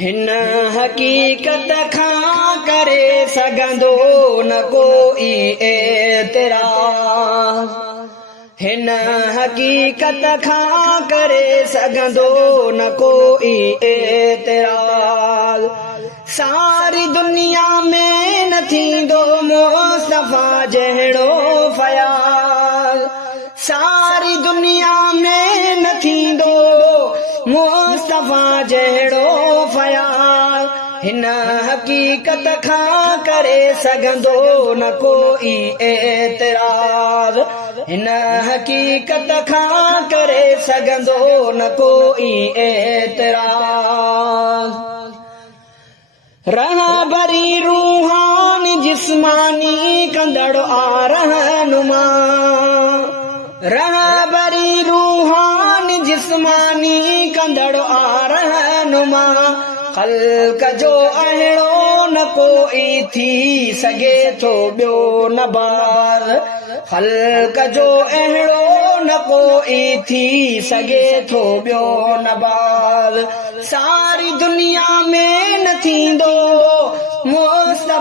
हिन हकीकत खां करे सघंदो न कोई एतराज़। हिन हकीकत खां करे सघंदो न कोई एतराज़। सारी दुनिया में न थींदो मुस्तफा जहिड़ो फयाज़। सारी दुनिया में न थींदो मुस्तफा जहिड़ो फयाज़। हिन हकीकत खां करे सघंदो न कोई एतराज़। हिन हकीकत खां करे सघंदो न कोई एतराज़। रहबरी रूहानी जिस्मानी कंदड़ आ रहनुमा। रहबरी रूहानी जिस्मानी कंदड़ आ रहनुमा। ख़ल्क़ जो अहिड़ो न कोई थी सघे थो ॿियो न बार। ख़ल्क़ जो अहिड़ो न कोई थी सघे थो ॿियो न बार। सारी दुनिया में न थींदो मुस्तफा